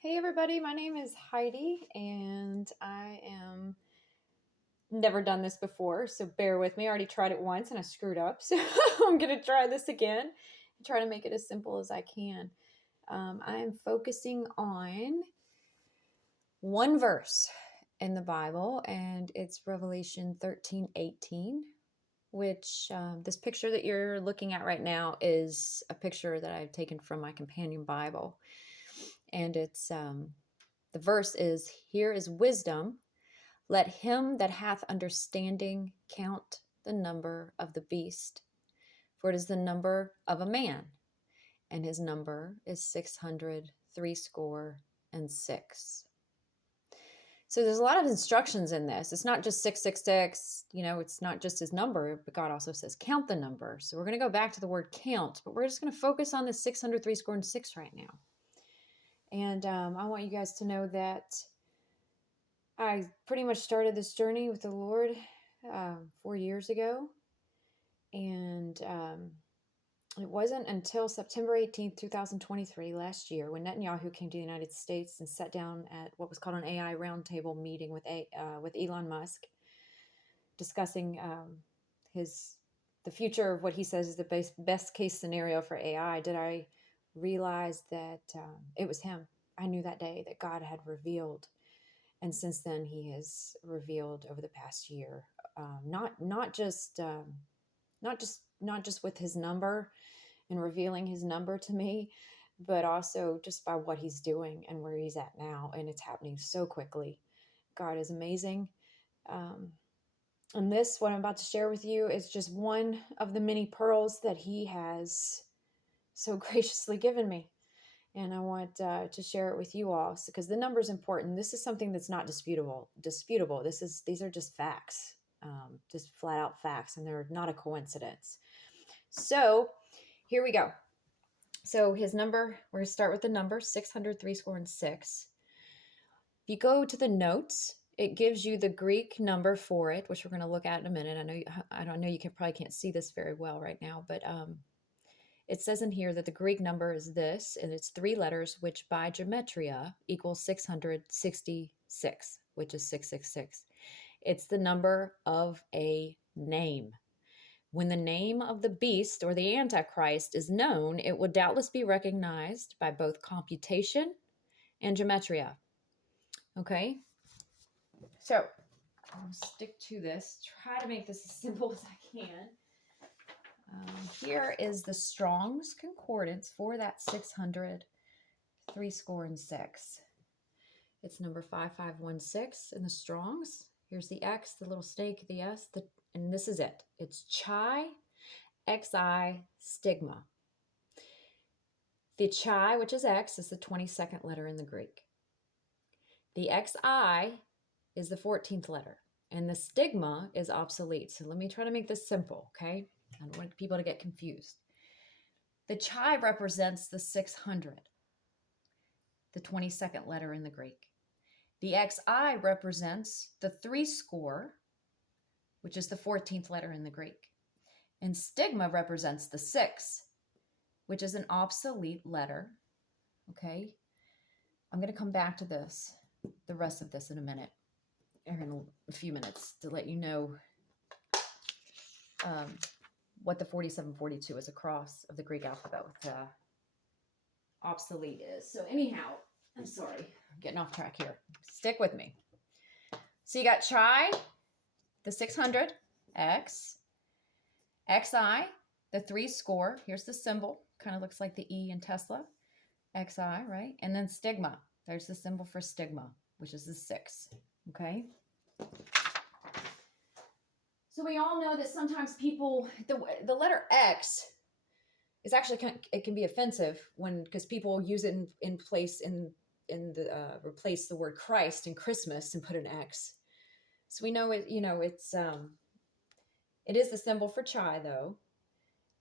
Hey everybody, my name is Heidi and I am never done this before, so bear with me. I already tried it once and I screwed up, so I'm going to try this again and try to make it as simple as I can. I am focusing on one verse in the Bible, and it's Revelation 13:18, which this picture that you're looking at right now is a picture that I've taken from my companion Bible. And it's the verse is, "Here is wisdom. Let him that hath understanding count the number of the beast, for it is the number of a man, and his number is 666." So there's a lot of instructions in this. It's not just 666, it's not just his number, but God also says count the number. So we're going to go back to the word count, but we're just going to focus on the 666 right now. And I want you guys to know that I pretty much started this journey with the Lord 4 years ago. And it wasn't until September 18th, 2023, last year, when Netanyahu came to the United States and sat down at what was called an AI roundtable meeting with Elon Musk, discussing the future of what he says is the best case scenario for AI, did I realize that it was him. I knew that day that God had revealed. And since then, he has revealed over the past year, not just with his number and revealing his number to me, but also just by what he's doing and where he's at now. And it's happening so quickly. God is amazing. And what I'm about to share with you is just one of the many pearls that he has so graciously given me. And I want to share it with you all, because the number is important. This is something that's not disputable. These are just facts, just flat out facts, and they're not a coincidence. So here we go. So his number, we're going to start with the number 666. If you go to the notes, it gives you the Greek number for it, which we're going to look at in a minute. I don't know you probably can't see this very well right now, but it says in here that the Greek number is this, and it's 3 letters, which by gematria equals 666, which is 666. It's the number of a name. When the name of the beast or the Antichrist is known, it would doubtless be recognized by both computation and gematria. Okay? So, I'll stick to this. Try to make this as simple as I can. Here is the Strong's Concordance for that 666. It's number 5516 in the Strong's. Here's the X, the little snake, the S, and this is it. It's chi, xi, stigma. The chi, which is X, is the 22nd letter in the Greek. The xi is the 14th letter, and the stigma is obsolete. So let me try to make this simple, okay? I don't want people to get confused. The chi represents the 600, the 22nd letter in the Greek. The xi represents the 3 score, which is the 14th letter in the Greek. And stigma represents the 6, which is an obsolete letter, okay? I'm going to come back to the rest of this in a minute, or in a few minutes, to let you know what the 4742 is across of the Greek alphabet with obsolete is. So anyhow, I'm sorry, I'm getting off track here. Stick with me. So you got chi, the 600, X, XI, the 3 score. Here's the symbol. Kind of looks like the E in Tesla. XI, right? And then stigma. There's the symbol for stigma, which is the 6. Okay? So we all know that sometimes people, the letter X is actually it can be offensive because people use it in place replace the word Christ in Christmas and put an X. So we know it. It is the symbol for chi, though,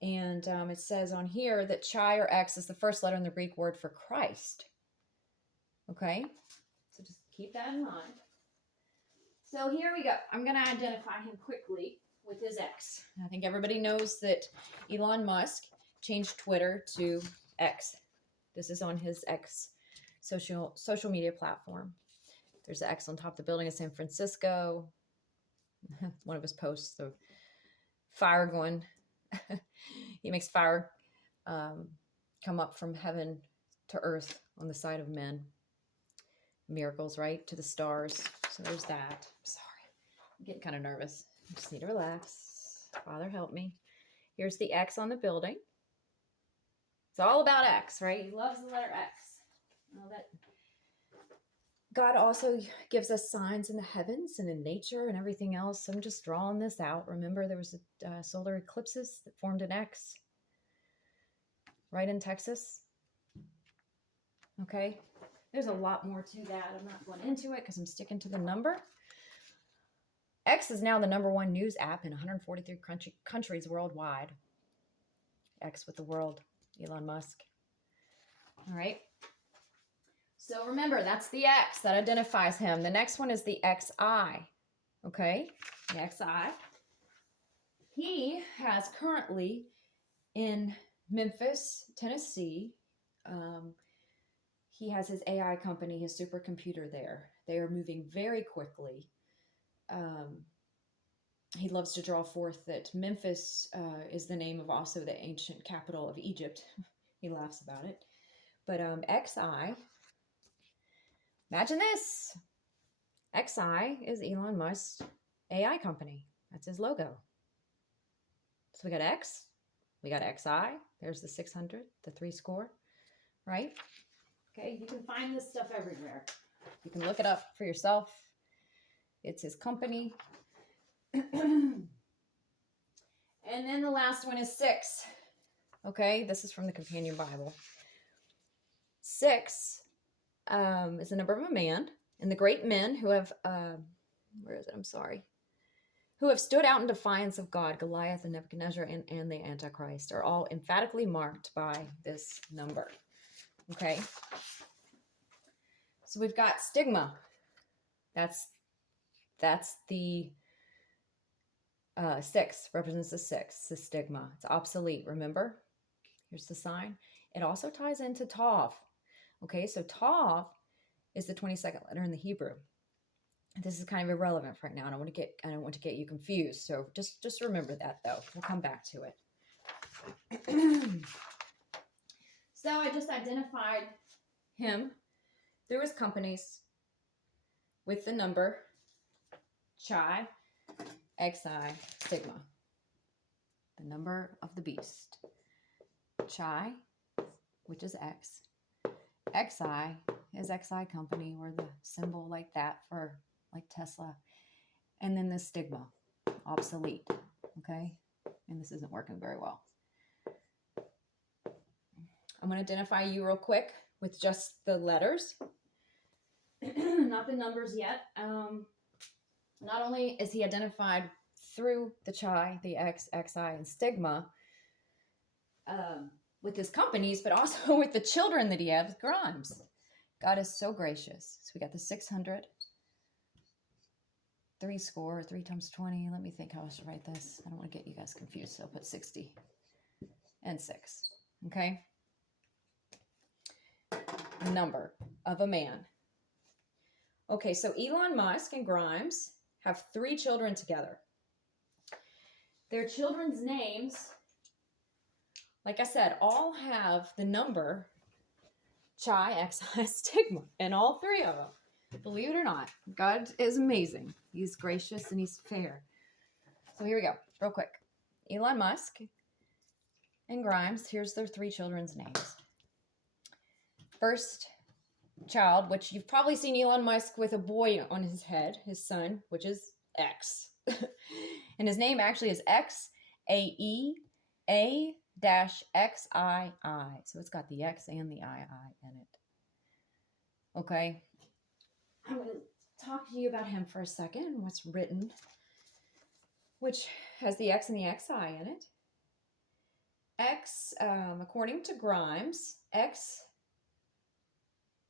and it says on here that chi or X is the first letter in the Greek word for Christ. Okay, so just keep that in mind. So here we go. I'm going to identify him quickly with his X. I think everybody knows that Elon Musk changed Twitter to X. This is on his X social media platform. There's the X on top of the building in San Francisco. One of his posts, the fire going, he makes fire come up from heaven to earth on the side of men. Miracles, right? To the stars. So there's that. Sorry. I'm getting kind of nervous. I just need to relax. Father, help me. Here's the X on the building. It's all about X, right? He loves the letter X. All that. God also gives us signs in the heavens and in nature and everything else. I'm just drawing this out. Remember, there was a solar eclipses that formed an X right in Texas. Okay. There's a lot more to that. I'm not going into it because I'm sticking to the number. X is now the #1 news app in 143 countries worldwide. X with the world, Elon Musk. All right. So remember, that's the X that identifies him. The next one is the XI. Okay, the XI. He has currently in Memphis, Tennessee, he has his AI company, his supercomputer there. They are moving very quickly. He loves to draw forth that Memphis is the name of also the ancient capital of Egypt. He laughs about it. But XI, imagine this. XI is Elon Musk's AI company. That's his logo. So we got X, we got XI. There's the 600, the 3 score, right? Okay, you can find this stuff everywhere. You can look it up for yourself. It's his company. And then the last one is 6. Okay, this is from the Companion Bible. 6 is the number of a man, and the great men who have, who have stood out in defiance of God, Goliath and Nebuchadnezzar and the Antichrist, are all emphatically marked by this number. Okay. So we've got stigma. That's the 6 represents the 6, the stigma. It's obsolete, remember? Here's the sign. It also ties into Tav. Okay, so Tav is the 22nd letter in the Hebrew. This is kind of irrelevant right now. I don't want to get you confused. So just remember that, though. We'll come back to it. So I just identified him through his companies with the number Chi, Xi, stigma. The number of the beast. Chi, which is X. XI is XI company, or the symbol like that for like Tesla. And then the stigma, obsolete. Okay? And this isn't working very well. I'm going to identify you real quick with just the letters. Not the numbers yet. Not only is he identified through the Chi, the X, XI, and stigma with his companies, but also with the children that he has, Grimes. God is so gracious. So we got the 600, 3 score, 3 times 20. Let me think how I should write this. I don't want to get you guys confused, so I'll put 60 and 6. Okay? The number of a man. Okay, so Elon Musk and Grimes have 3 children together. Their children's names, like I said, all have the number Chi, Xi, stigma, and all 3 of them. Believe it or not, God is amazing. He's gracious and he's fair. So here we go, real quick. Elon Musk and Grimes, here's their 3 children's names. First child, which you've probably seen Elon Musk with a boy on his head, his son, which is X. And his name actually is XAEA-XII. So it's got the X and the II in it. Okay. I'm going to talk to you about him for a second, what's written, which has the X and the XI in it. X, according to Grimes, X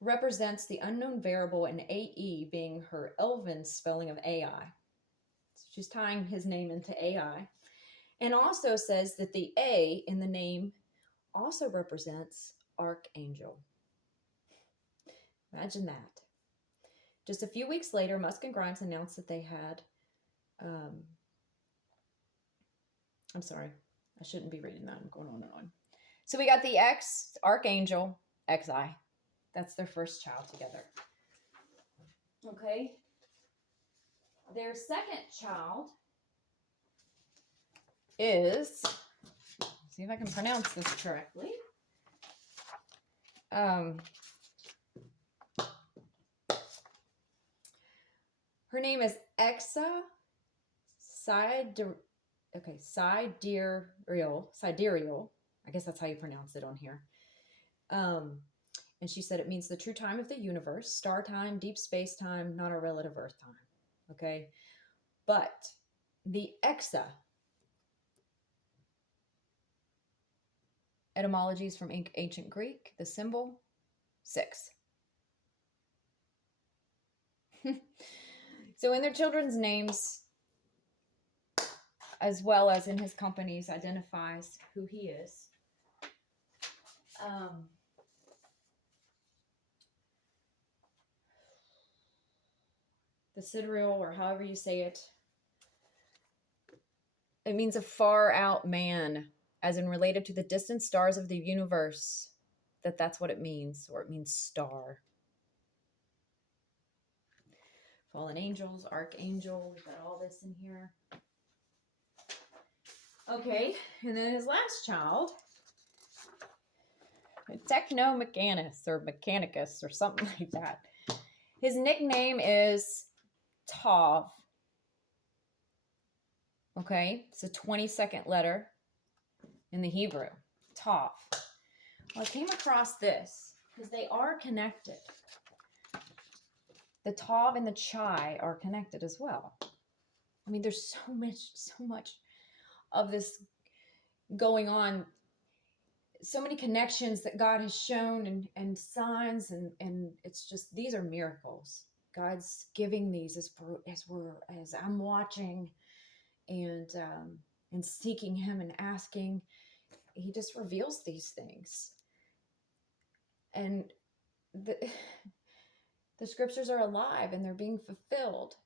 represents the unknown variable, and AE being her elven spelling of AI. So she's tying his name into AI. And also says that the A in the name also represents archangel. Imagine that. Just a few weeks later, Musk and Grimes announced that they had, I'm sorry, I shouldn't be reading that. I'm going on and on. So we got the Archangel, XI. That's their first child together. Okay. Their second child is, see if I can pronounce this correctly. Her name is Exa Sidereal. I guess that's how you pronounce it on here. And she said it means the true time of the universe, star time, deep space time, not our relative Earth time. Okay. But the Exa etymology is from ancient Greek, the symbol 6. So in their children's names, as well as in his companies, identifies who he is. The sidereal, or however you say it, it means a far out man, as in related to the distant stars of the universe. That's what it means, or it means star. Fallen angels, archangel, we've got all this in here. Okay, and then his last child, Technomechanus or Mechanicus or something like that. His nickname is Tav. Okay, it's a 22nd letter in the Hebrew, Tav. Well, I came across this because they are connected. The Tav and the Chai are connected as well. I mean, there's so much of this going on, so many connections that God has shown and signs, and it's just, these are miracles. God's giving these as I'm watching and seeking him and asking. He just reveals these things. And the scriptures are alive and they're being fulfilled.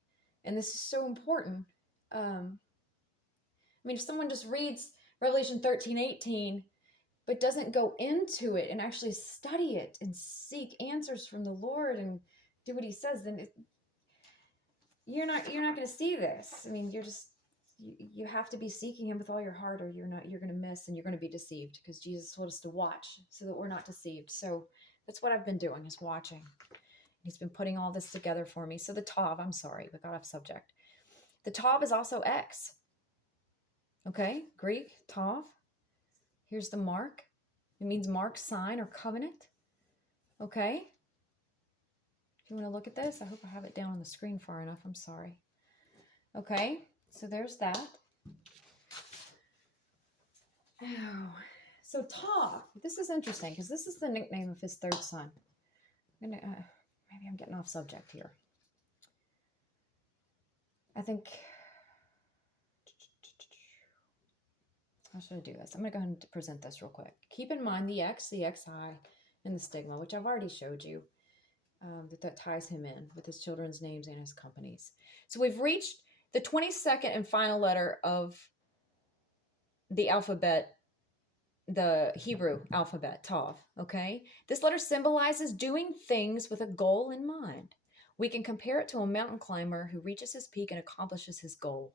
And this is so important. I mean, if someone just reads Revelation 13:18, but doesn't go into it and actually study it and seek answers from the Lord and do what he says, then you're not going to see this. I mean, you have to be seeking him with all your heart, or you're going to miss, and you're going to be deceived, because Jesus told us to watch so that we're not deceived. So that's what I've been doing, is watching. He's been putting all this together for me. So the Tav, I'm sorry, we got off subject. The Tav is also X. Okay, Greek, Tav. Here's the mark. It means mark, sign, or covenant. Okay. If you want to look at this, I hope I have it down on the screen far enough. I'm sorry. Okay, so there's that. Oh, so Tav, this is interesting because this is the nickname of his third son. Maybe I'm getting off subject here. I think, how should I do this? I'm going to go ahead and present this real quick. Keep in mind the X, the XI, and the stigma, which I've already showed you, that ties him in with his children's names and his companies. So we've reached the 22nd and final letter of the alphabet, the Hebrew alphabet, Tav, okay? This letter symbolizes doing things with a goal in mind. We can compare it to a mountain climber who reaches his peak and accomplishes his goal.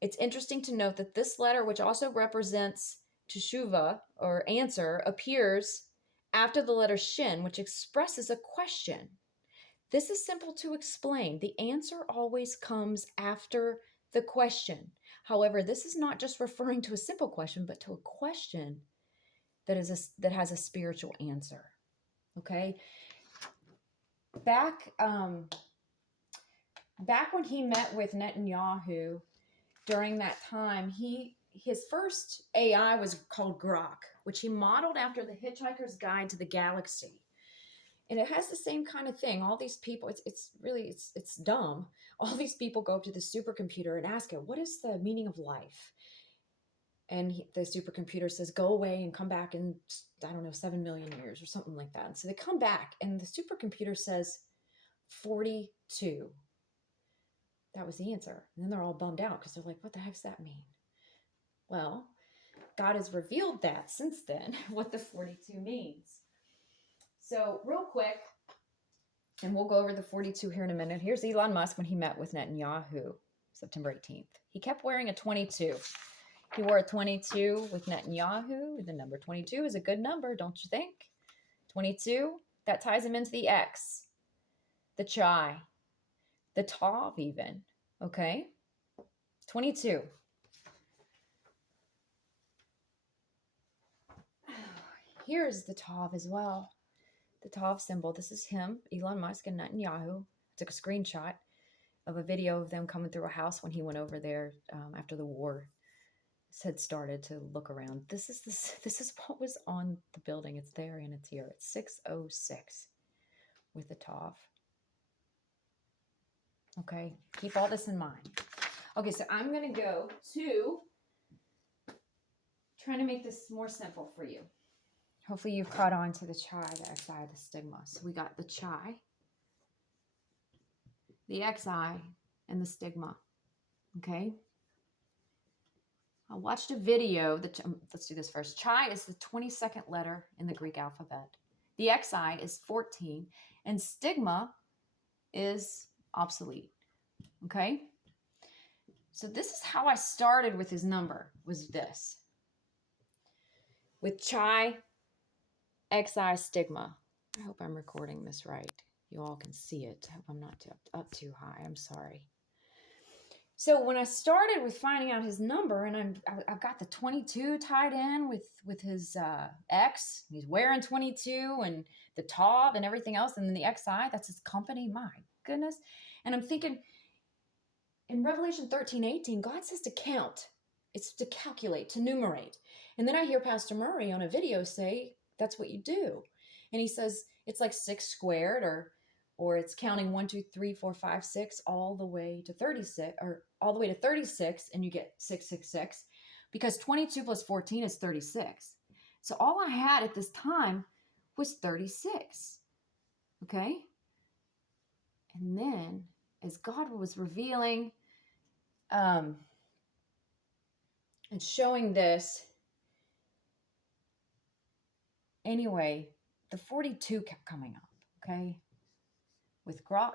It's interesting to note that this letter, which also represents teshuvah, or answer, appears after the letter shin, which expresses a question. This is simple to explain. The answer always comes after the question. However, this is not just referring to a simple question, but to a question that has a spiritual answer. Okay? Back when he met with Netanyahu during that time, his first AI was called Grok, which he modeled after the Hitchhiker's Guide to the Galaxy. And it has the same kind of thing. All these people, it's dumb. All these people go up to the supercomputer and ask it, what is the meaning of life? And the supercomputer says, go away and come back in, I don't know, 7 million years or something like that. And so they come back and the supercomputer says 42. That was the answer. And then they're all bummed out because they're like, what the heck's that mean? Well, God has revealed that since then, what the 42 means. So real quick, and we'll go over the 42 here in a minute. Here's Elon Musk when he met with Netanyahu, September 18th. He kept wearing a 22. He wore a 22 with Netanyahu. The number 22 is a good number, don't you think? 22, that ties him into the X, the Chai, the Tav even, okay? 22. Here's the Tav as well. The Tav symbol. This is him, Elon Musk and Netanyahu. I took a screenshot of a video of them coming through a house when he went over there after the war had started to look around. This is what was on the building. It's there and it's here. It's 606 with the Tav. Okay, keep all this in mind. Okay, so I'm going to go to trying to make this more simple for you. Hopefully you've caught on to the Chai, the Xi, the stigma. So we got the Chai, the Xi, and the stigma. Okay? I watched a video. Let's do this first. Chai is the 22nd letter in the Greek alphabet. The Xi is 14, and stigma is obsolete. Okay? So this is how I started with his number, was this. With Chai, Xi, stigma. I hope I'm recording this right. You all can see it. I hope I'm not up too high. I'm sorry. So when I started with finding out his number, and I've got the 22 tied in with his X. He's wearing 22 and the Tav and everything else. And then the Xi, that's his company. My goodness. And I'm thinking, in Revelation 13:18, God says to count. It's to calculate, to numerate. And then I hear Pastor Murray on a video say, that's what you do. And he says, it's like 6 squared or it's counting 1, 2, 3, 4, 5, 6, all the way to 36, or all the way to 36, and you get 666, because 22 plus 14 is 36. So all I had at this time was 36. Okay? And then, as God was revealing and showing this, anyway, the 42 kept coming up, okay? With Grok,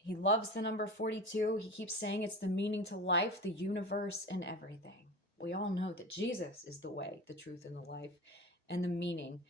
he loves the number 42. He keeps saying it's the meaning to life, the universe, and everything. We all know that Jesus is the way, the truth, and the life, and the meaning.